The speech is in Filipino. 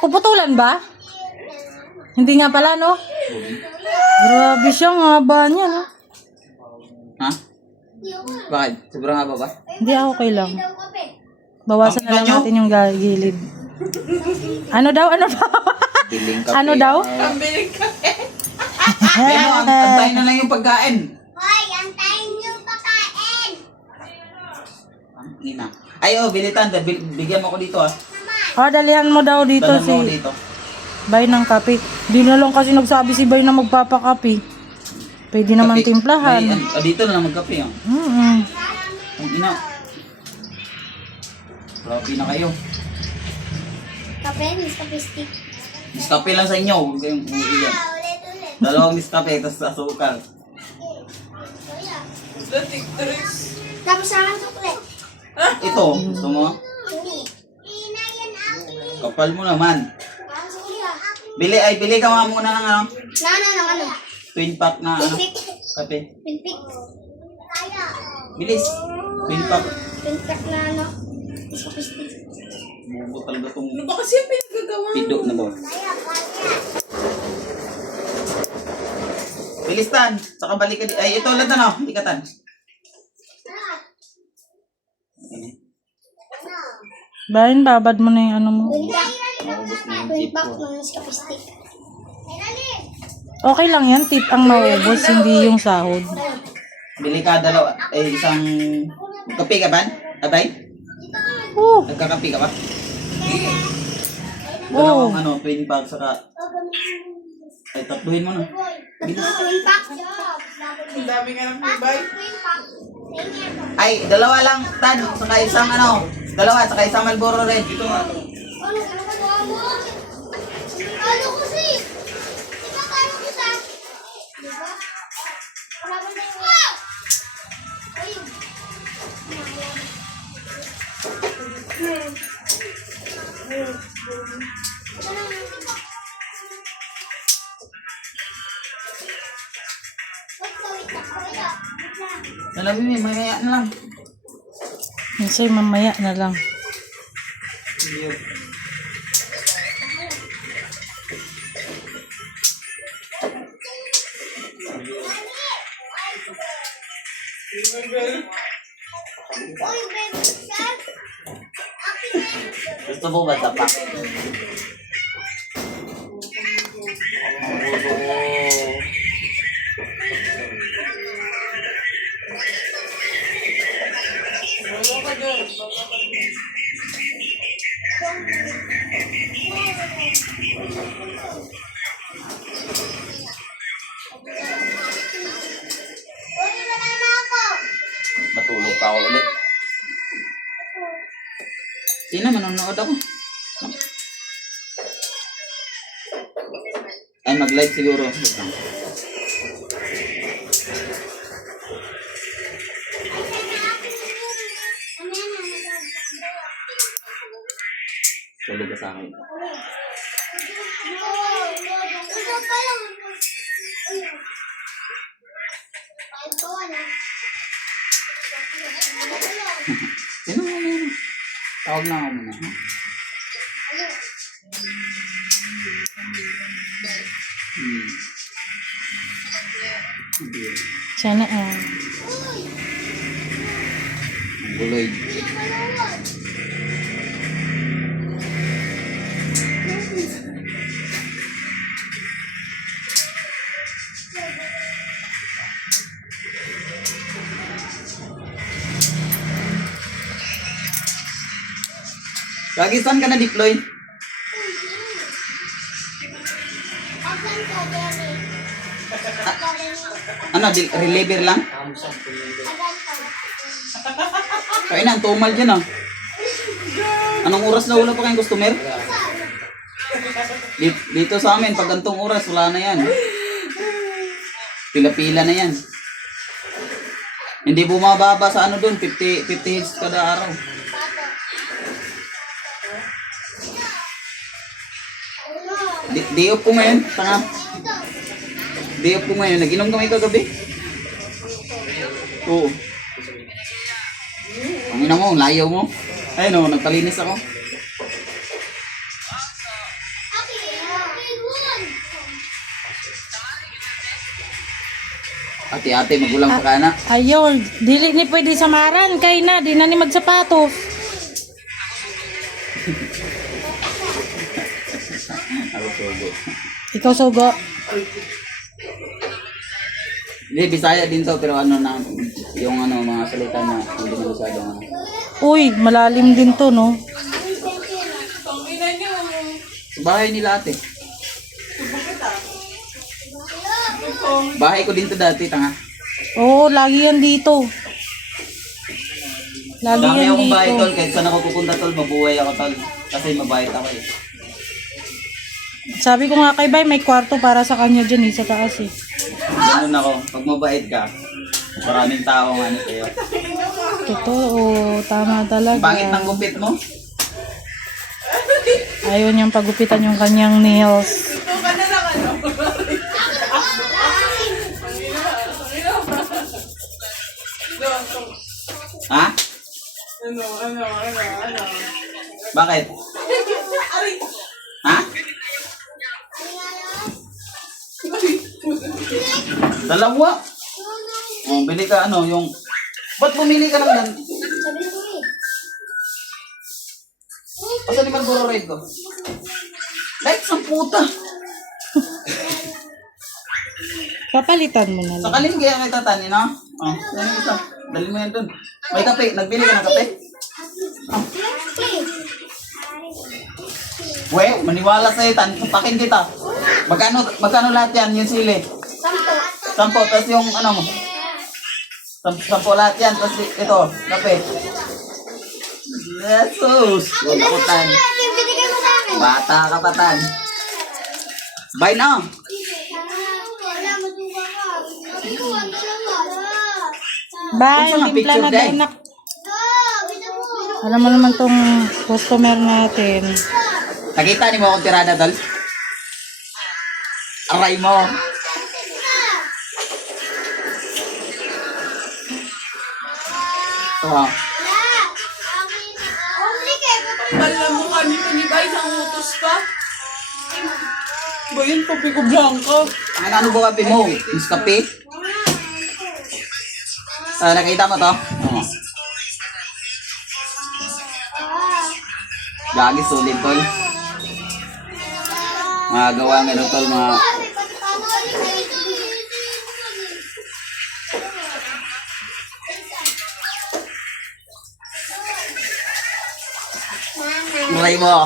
Puputulan ba? Hindi nga pala, no? Grabe siya, ang haba niya, no? Ha? Bakit? Sobrang haba ba? Hindi, okay lang. Bawasan na lang natin yung gilid. Ano daw? Ano daw? Biling kape. Ano daw? Pambiling kape. Pero antayin na lang yung pagkain. Hoy, antayin yung pagkain. Ang ina. Ay, oh, bilitan. Bigyan mo ko dito, ah. Oh, dalihan mo daw dito Tanan mo ko si dito. Bay ng kape. Di na lang kasi nagsabi si Bay na magpapakape. Pwede naman Kape. timplahan. Ay, dito na lang magkape, ah. Ang ina. Grabe na kayo. Kape, kape stick. Diskape lang sa inyo. Huwag kayong uuwi yan. Ulit. Dalawang diskape, tapos asukal. Dating Trix. Tapos sa akin sukle. Ito, gusto mo? Hindi. Inayan akin. Kapal mo naman. Ang sukle ah. Bili ka nga muna ng ano, Ano? twin pack na ano, Pinpik. kape. Pinpik. Kaya. Bilis. Twin pack. Pinpik na ano. Kape stick. Bubo talaga tong Ano ba kasi yung pinagagawa? pido na ba? Kaya. Bilis tan. Saka balik ka ay ito ulit ano, ikatan. Bayan, babad mo na yung ano mo. Maubos na yung tip Pinpak ko. ng kape stick. Okay lang yan, tip ang maubos, hindi yung sahod. Bili ka dalawa, isang kape ka ba? Abay? Oh, Nagkakape ka ba? oh. Dalawang ano, twin pack saka ay tatluhin mo na. Pinpak. Ang dami nga ng tibay. Pinpak. Ay, dalawa lang tan, saka isang ano, dalawa saka isang Marlboro red. Ito nga. Ano ka mo? Ano kasi? Di ba kano ko sa? Di ba? Wala ba na yung... Ayun. Nalabi mo, mamaya na lang. Minsan mamaya na lang. Iyo. Uy, baby, sir. Gusto mo ba tapak? Ang ulo ko. Wala ka dyan. Uy, wala na ako. Matulog pa ako ulit. Sino, manonood ako. Ay, mag-live siguro. Wait lang. Tulog ka sa akin. Ito pa lang. Ay, ito na. Sino mo yun? Tawag na ako muna. Ha? Hmm. Hindi. Sana, Ang guloy. Lagi saan ka na-deploy? Asan ka, Jerry? Ano, reliever lang? Asan ka? Kain na, ang tumal dyan ah. Anong oras na wala pa kayong customer? Dito sa amin, pag gantong oras, wala na yan. Pila-pila na yan. Hindi bumababa sa ano doon, 50 hits kada araw. Day off ko ngayon, tanga. Day off ko ngayon, nag-inom kami kagabi. Oo. Tingnan mo, layaw mo. Ayun o, nagpalinis ako. Ate-ate, magulang pa ka na. Ayun, dili ni pwede samaran. Kay na, di na ni magsapatos. Ako sugo. Ikaw sugo. Hindi, Bisaya din to, pero ano na, yung ano, mga salita na hindi na masyadong ano. Uy, malalim din to, no? Tangina niyo. Sa bahay nila ate. Bahay ko din to dati, tanga. Oo, lagi yan dito. Lagi Dami yan akong bahay dito. tol, kahit saan ako pupunta tol, mabuhay ako tol. Kasi mabait ako eh. Sabi ko nga kay Bay, may kwarto para sa kanya dyan, sa taas eh. Ganun ako, pag mabait ka, maraming tao nga ano sa'yo. Totoo, tama talaga. Pangit ng gupit mo. Ayaw niyang pagupitan yung kanyang nails. Ito ka na lang ano. Ha? Ano. Bakit? Aray. Ha? Dalawa. Oh, bili ka ano, yung... Ba't bumili ka ng yan? Asan naman Goro Red ko? Like sa puta. Papalitan mo na lang. Sakalin kaya kita tani, no? Oh, yan yung isa. Dali mo yan dun. May kape. Nagbili ka ng kape? Oh. We, maniwala sa'yo, tapakin kita. Magkano lahat yan, yung sili? 10. Tapos yung ano mo? 10 lahat yan. Tapos ito, kape. Jesus! Lulakutan. Bata ka patan. Bye na! Bay, Unsa nga timpla picture, na day? daw nak. Alam mo naman tong customer natin. Nakita ni mo akong tirada, tol? Aray mo. Ito ha. Alam mo kanina ni Bay, nangutos pa. Ba yun, papi ko blanca. Ano ba kape mo? Mas kape? Nakita mo to? Oo. Gagi, sulit tol. Mga gawa nga no, tol, mga... Aray mo.